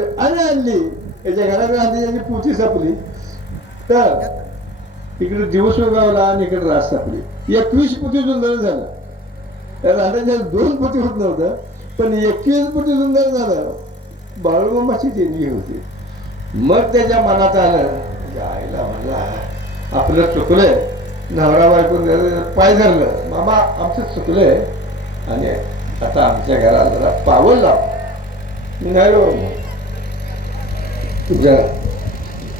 आणि आणली. याच्या घरात आणली याची पोती सापली. तर इकडे दिवस उगावला आणि इकडे रास सापली. एकवीस पोती सुंदर झालं. त्या दोन पोती होत नव्हतं पण एकवीस पुती सुंदर झालं. बाळूमामाची देणगी होती. मग त्याच्या मनात आलं जायला म्हणला आपलं चुकलंय. नवरा बायको पाय धरलं. मामा आमचं चुकलंय. आणि आता आमच्या घराला जरा लाव. नाही हो. तुझ्या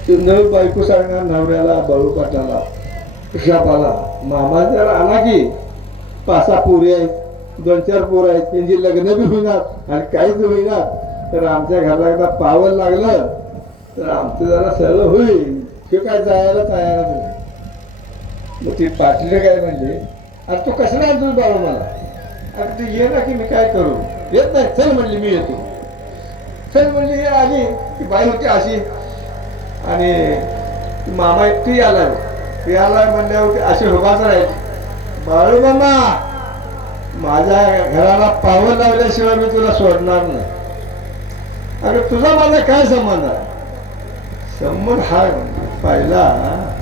न बायको सांगणार नवऱ्याला बळूपाटाला शापाला मामा जर आला की पासा पोरी आहेत दोन चार पोरं आहेत त्यांची लग्न बी होणार आणि काहीच होईनात. तर आमच्या घराला एकदा पावल लागलं तर आमचं जरा सरळ होईल. ते काय जायला तयार नाही. मग ती पाटील काय म्हणले अरे तू कसं नाही तुझं बाळू मला? अरे तू ये ना की मी काय करू? येत नाही चल म्हणली मी येतो. चल म्हणजे आली ती बाई होती अशी. आणि मामा ती आलाय. ती आलाय म्हणल्यावर ती अशी उभाच राहायची बाळू मामा माझ्या घराला पावलं लावल्याशिवाय मी तुला सोडणार नाही. अरे तुझा माझा काय संबंध आहे? संबंध हा पाहिला पहिला